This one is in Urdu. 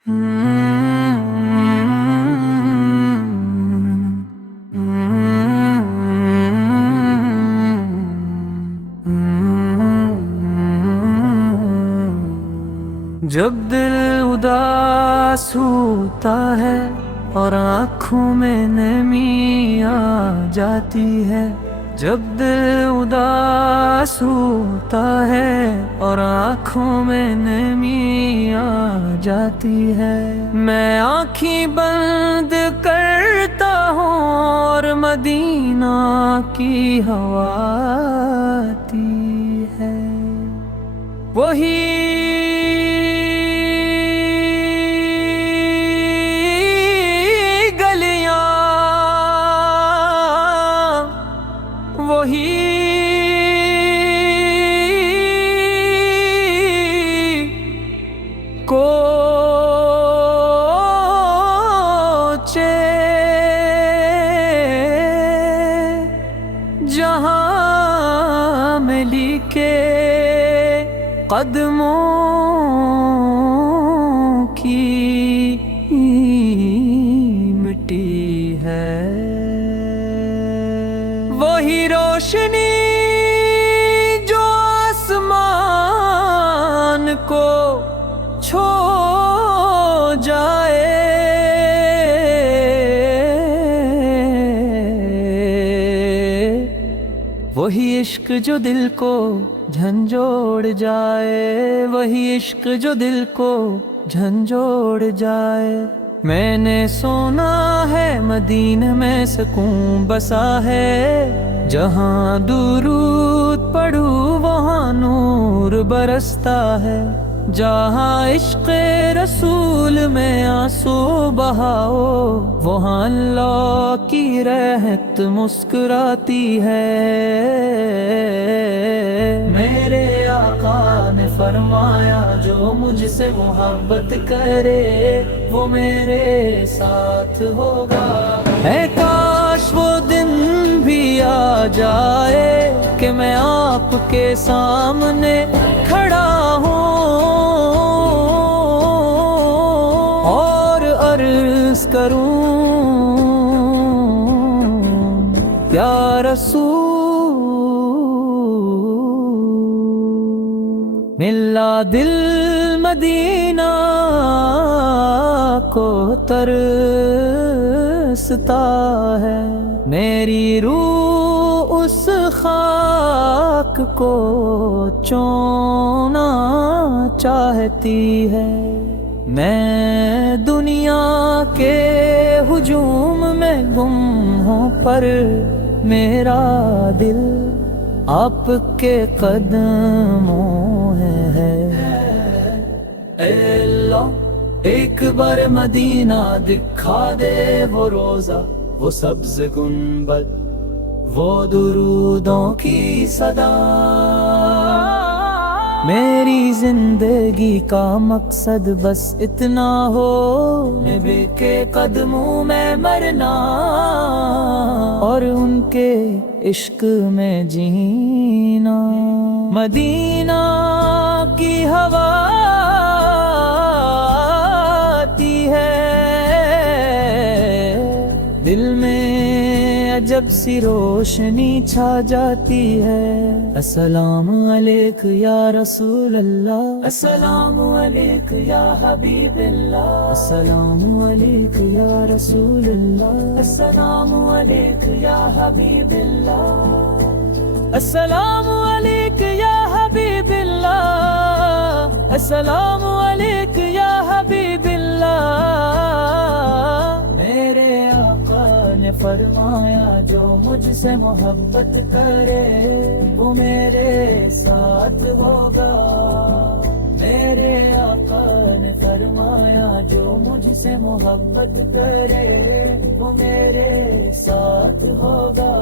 جب دل اداس ہوتا ہے اور آنکھوں میں نمی آ جاتی ہے، جب دل اداس ہوتا ہے اور آنکھوں میں نمی آ جاتی ہے، میں آنکھیں بند کرتا ہوں اور مدینہ کی ہوا آتی ہے، وہی وہی کوچے جہاں میں لکھے قدموں کی مٹی ہے، وہی روشنی جو آسمان کو چھو جائے، وہی عشق جو دل کو جھنجھوڑ جائے، وہی عشق جو دل کو جھنجھوڑ جائے، میں نے سنا ہے مدینہ میں سکون بسا ہے، جہاں درود پڑھوں وہاں نور برستا ہے، جہاں عشق رسول میں آنسو بہاؤ وہاں اللہ کی رحمت مسکراتی ہے، میرے آقا نے فرمایا جو مجھ سے محبت کرے وہ میرے ساتھ ہوگا، اے کاش وہ دن بھی آ جائے کہ میں آپ کے سامنے کھڑا ہوں اور عرض کروں یا رسول، ملا دل مدینہ کو ترستا ہے، میری روح اس خاک کو چونا چاہتی ہے، میں دنیا کے ہجوم میں گم ہوں پر میرا دل آپ کے قدموں ہے، اے اللہ ایک بار مدینہ دکھا دے، وہ روزہ وہ سبز گنبد وہ درودوں کی صدا، میری زندگی کا مقصد بس اتنا ہو نبی کے قدموں میں مرنا اور ان کے عشق میں جینا، مدینہ کی ہوا آتی ہے، دل میں عجب سی روشنی چھا جاتی ہے، السلام علیک یا رسول اللہ، السلام علیک یا حبیب اللہ، السلام علیک یا رسول اللہ، السلام علیک یا حبیب اللہ، السلام علیک یا حبیب اللہ، السلام علیک یا حبیب اللہ، میرے آقا نے فرمایا جو مجھ سے محبت کرے وہ میرے ساتھ ہوگا، میرے آقا نے فرمایا جو مجھ سے محبت کرے وہ میرے ساتھ ہوگا۔